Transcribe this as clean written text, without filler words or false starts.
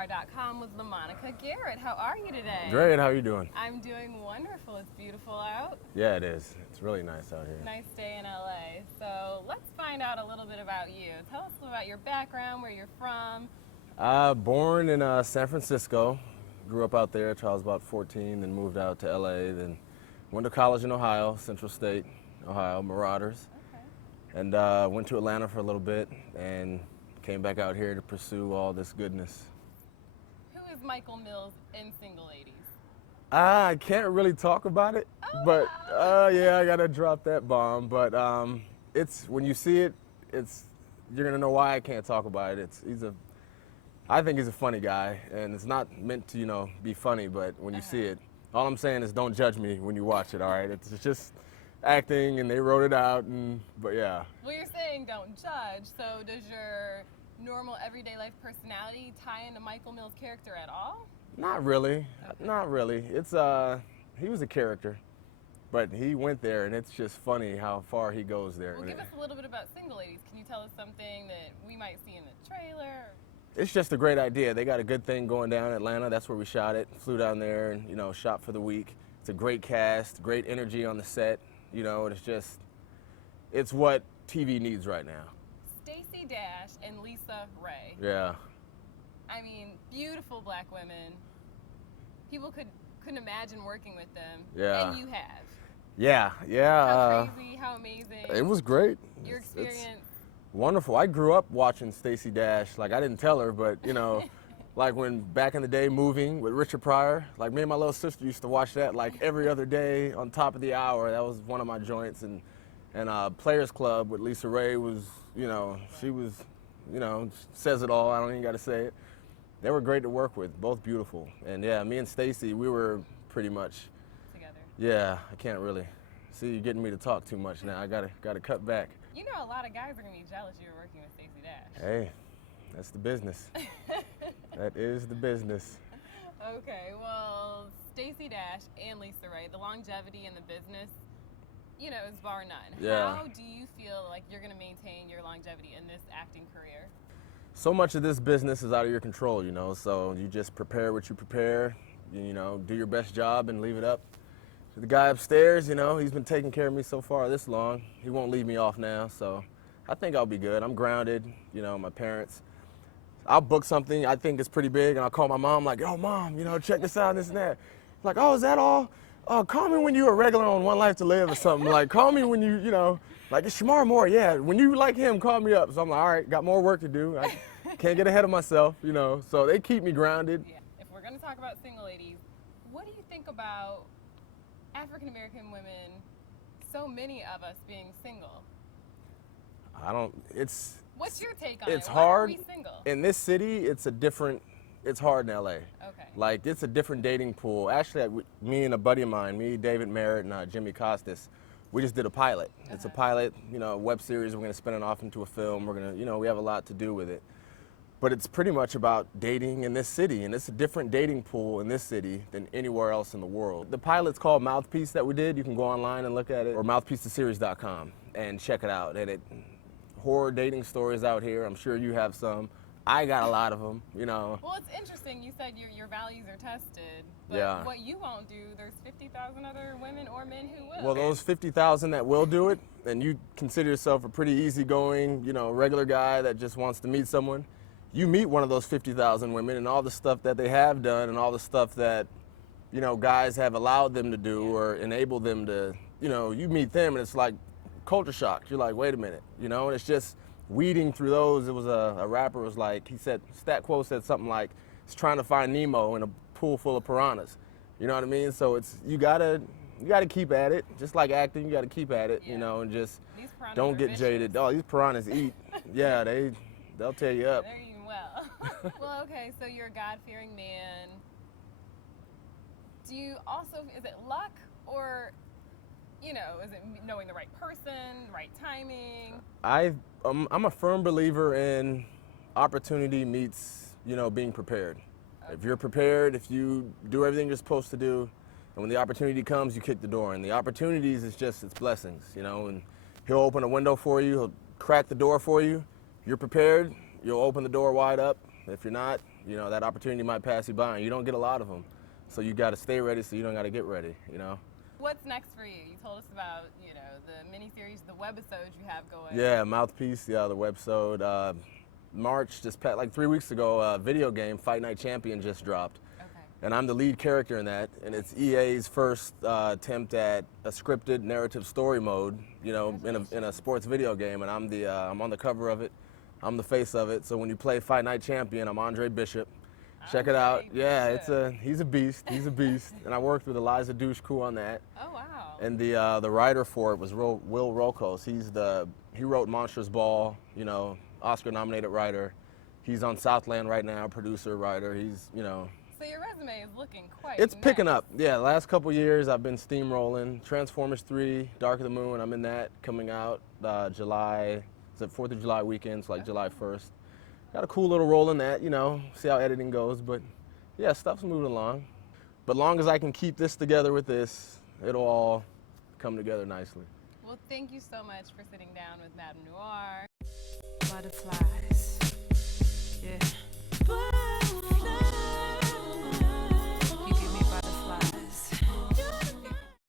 MadameNoire.com with LaMonica Garrett. How are you today? Great, how are you doing? I'm doing wonderful. It's beautiful out. Yeah, it is. It's really nice out here. Nice day in LA. So let's find out a little bit about you. Tell us about your background, where you're from. Born in San Francisco. Grew up out there until I was about 14, then moved out to LA, then went to college in Ohio, Central State, Ohio, Marauders. Okay. And went to Atlanta for a little bit and came back out here to pursue all this goodness. Who is Michael Mills in Single Ladies? I can't really talk about it, but yeah, I gotta drop that bomb. But it's when you see it, you're gonna know why I can't talk about it. I think he's a funny guy, and it's not meant to be funny. But when you see it, all I'm saying is don't judge me when you watch it. All right, it's just acting, and they wrote it out, but yeah. Well, you're saying don't judge. So does your normal everyday life personality tie into Michael Mills' character at all? Not really. Okay. Not really. It's he was a character, but he went there, and it's just funny how far he goes there. Well, give us a little bit about Single Ladies. Can you tell us something that we might see in the trailer? It's just a great idea. They got a good thing going down in Atlanta. That's where we shot it. Flew down there and shot for the week. It's a great cast, great energy on the set. It's what TV needs right now. Stacy Dash and Lisa Ray. Yeah. I mean, beautiful black women. People couldn't imagine working with them. Yeah. And you have. Yeah. How crazy, how amazing. It was great. Your experience. It's wonderful. I grew up watching Stacy Dash. Like, I didn't tell her, but, like when back in the day, Moving with Richard Pryor, like me and my little sister used to watch that like every other day on top of the hour. That was one of my joints. And Players Club with Lisa Ray was, she was, says it all. I don't even got to say it. They were great to work with, both beautiful. And yeah, me and Stacy, we were pretty much together. Yeah, I can't really. See, you're getting me to talk too much now. I gotta cut back. You know, a lot of guys are gonna be jealous you're working with Stacy Dash. Hey, that's the business. That is the business. Okay, well, Stacy Dash and Lisa Ray, the longevity in the business, is bar none. Yeah. How do you feel like you're gonna maintain your longevity in this acting career? So much of this business is out of your control, so you just prepare what you prepare, do your best job and leave it up to the guy upstairs. He's been taking care of me so far this long. He won't leave me off now, so I think I'll be good. I'm grounded, my parents. I'll book something I think is pretty big, and I'll call my mom like, yo, Mom, check this out, this and that. Like, oh, is that all? Call me when you're a regular on One Life to Live or something. Like, call me when like, it's Shamar Moore, yeah. When you like him, call me up. So I'm like, all right, got more work to do. I can't get ahead of myself, So they keep me grounded. Yeah. If we're going to talk about Single Ladies, what do you think about African-American women, so many of us being single? What's your take on it? It's hard. Why are we single? In this city, it's hard in LA. Okay. Like, it's a different dating pool. Actually, me and a buddy of mine, David Merritt, and Jimmy Costas, we just did a pilot. It's a pilot, web series. We're going to spin it off into a film. We're going to, we have a lot to do with it. But it's pretty much about dating in this city, and it's a different dating pool in this city than anywhere else in the world. The pilot's called Mouthpiece that we did. You can go online and look at it, or mouthpiecetheseries.com and check it out. And horror dating stories out here. I'm sure you have some. I got a lot of them, Well, it's interesting. You said your values are tested, but what you won't do, there's 50,000 other women or men who will. Well, those 50,000 that will do it, and you consider yourself a pretty easygoing, regular guy that just wants to meet someone, you meet one of those 50,000 women, and all the stuff that they have done and all the stuff that, guys have allowed them to do or enabled them to, you meet them, and it's like culture shock. You're like, wait a minute, and it's just weeding through those. It was a rapper was like, he said, Stat Quo said something like, it's trying to find Nemo in a pool full of piranhas. You know what I mean? So you gotta keep at it. Just like acting, you gotta keep at it, and just don't get jaded. Oh, these piranhas eat. Yeah, they'll tear you up. They're eating well. Well, okay, so you're a God-fearing man. Is it luck, or is it knowing the right person, right timing? I'm a firm believer in opportunity meets, being prepared. Okay. If you're prepared, if you do everything you're supposed to do, and when the opportunity comes, you kick the door. And the opportunities is just, it's blessings, and he'll open a window for you, he'll crack the door for you. If you're prepared, you'll open the door wide up. If you're not, You know, that opportunity might pass you by, and you don't get a lot of them. So you got to stay ready so you don't got to get ready, you know? What's next for you? You told us about, you know, the miniseries, the webisodes you have going. Yeah, Mouthpiece, yeah, the webisode. March, just like 3 weeks ago, video game, Fight Night Champion, just dropped. Okay. And I'm the lead character in that, and it's EA's first attempt at a scripted narrative story mode, you know, in a sports video game, and I'm on the cover of it. I'm the face of it. So when you play Fight Night Champion, I'm Andre Bishop. Check it out. Yeah, he's a beast. He's a beast. And I worked with Eliza Dushku on that. Oh wow. And the writer for it was Will Rokos. He wrote Monsters Ball, you know, Oscar-nominated writer. He's on Southland right now, producer, writer. He's, you know. So your resume is looking quite It's nice. picking up. Yeah, last couple years I've been steamrolling. Transformers 3, Dark of the Moon, I'm in that, coming out July, is it 4th of July weekend, so like July 1st. Got a cool little role in that, you know, see how editing goes, but yeah, stuff's moving along. But long as I can keep this together with this, it'll all come together nicely. Well, thank you so much for sitting down with Madame Noire. Butterflies.